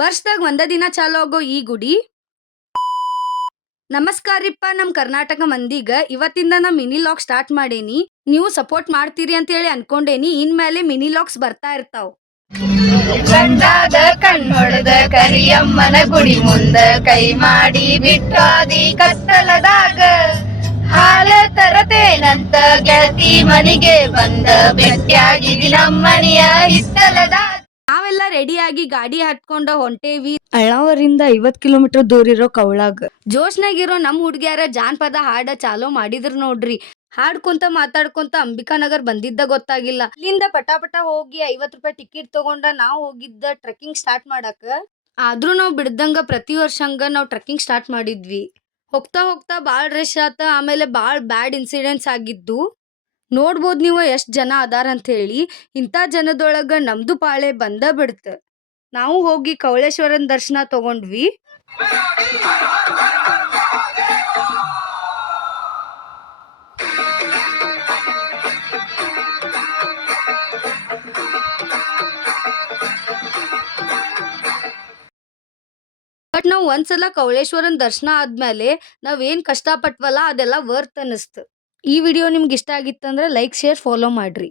ವರ್ಷದಾಗ ಒಂದ ದಿನ ಚಾಲು ಆಗೋ ಈ ಗುಡಿ. ನಮಸ್ಕಾರಿಪ್ಪ ನಮ್ ಕರ್ನಾಟಕ ಮಂದಿಗ ಇವತ್ತಿಂದ ನಾ ಮಿನಿ ಲಾಗ್ ಸ್ಟಾರ್ಟ್ ಮಾಡೇನಿ. ನೀವು ಸಪೋರ್ಟ್ ಮಾಡ್ತೀರಿ ಅಂತ ಹೇಳಿ ಅನ್ಕೊಂಡೇನಿ. ಇನ್ಮೇಲೆ ಮಿನಿ ಲಾಗ್ಸ್ ಬರ್ತಾ ಇರ್ತಾವ್. ಗಂಡಾದ ಕಣ್ಣೊಡೆದ ಕರಿಯಮ್ಮನ ಗುಡಿ ಮುಂದ ಕೈ ಮಾಡಿ ಬಿಟ್ಟಾದಿ ಕತ್ತಲದಾಗ ಹಾಲ ತರತೇನಂತ ಗೆಳತಿ ಮನಿಗೆ ಬಂದ ಬೆಟ್ಟಿಯಾಗಿದಿ ನಮ್ಮನಿಯ ಹಿತ್ತಲದಾಗ. ನಾವೆಲ್ಲ ರೆಡಿಯಾಗಿ ಗಾಡಿ ಹತ್ಕೊಂಡ ಹೊಂಟೇವಿ ಅಳ್ಳಾವರಿಂದ 50 ಕಿಲೋಮೀಟರ್ ದೂರ ಇರೋ ಕವಳಾಗ. ಜೋಶ್ನಾಗಿರೋ ನಮ್ ಹುಡ್ಗ್ಯಾರ ಜಾನಪದ ಹಾಡ ಚಾಲೋ ಮಾಡಿದ್ರು ನೋಡ್ರಿ. ಹಾಡ್ಕೊಂತ ಮಾತಾಡ್ಕೊಂತ ಅಂಬಿಕಾನಗರ್ ಬಂದಿದ್ದ ಗೊತ್ತಾಗಿಲ್ಲ. ಇಲ್ಲಿಂದ ಪಟಾಪಟ ಹೋಗಿ 50 ರೂಪಾಯಿ ಟಿಕೆಟ್ ತಗೊಂಡ ನಾವ್ ಹೋಗಿದ್ದ ಟ್ರೆಕ್ಕಿಂಗ್ ಸ್ಟಾರ್ಟ್ ಮಾಡಾಕ. ಆದ್ರೂ ನಾವ್ ಬಿಡ್ದಂಗ ಪ್ರತಿ ವರ್ಷ ಹಂಗ ನಾವ್ ಟ್ರೆಕ್ಕಿಂಗ್ ಸ್ಟಾರ್ಟ್ ಮಾಡಿದ್ವಿ. ಹೋಗ್ತಾ ಹೋಗ್ತಾ ಬಾಳ್ ರಶ್ ಆತ. ಆಮೇಲೆ ಬಾಳ್ ಬ್ಯಾಡ್ ಇನ್ಸಿಡೆಂಟ್ಸ್ ಆಗಿದ್ದು ನೋಡ್ಬೋದ್ ನೀವು ಎಷ್ಟ್ ಜನ ಅದಾರ ಅಂತ ಹೇಳಿ. ಇಂಥ ಜನದೊಳಗ ನಮ್ದು ಪಾಳೆ ಬಂದ ಬಿಡ್ತ. ನಾವು ಹೋಗಿ ಕವಳೇಶ್ವರನ್ ದರ್ಶನ ತಗೊಂಡ್ವಿ. ಬಟ್ ನಾವ್ ಒಂದ್ಸಲ ಕವಳೇಶ್ವರನ್ ದರ್ಶನ ಆದ್ಮೇಲೆ ನಾವೇನ್ ಕಷ್ಟಪಟ್ವಲ್ಲ ಅದೆಲ್ಲ ವರ್ತ್ ಅನಿಸ್ತು. ಈ ವಿಡಿಯೋ ನಿಮ್ಗೆ ಇಷ್ಟ ಆಗಿತ್ತಂದ್ರೆ ಲೈಕ್ ಶೇರ್ ಫಾಲೋ ಮಾಡ್ರಿ.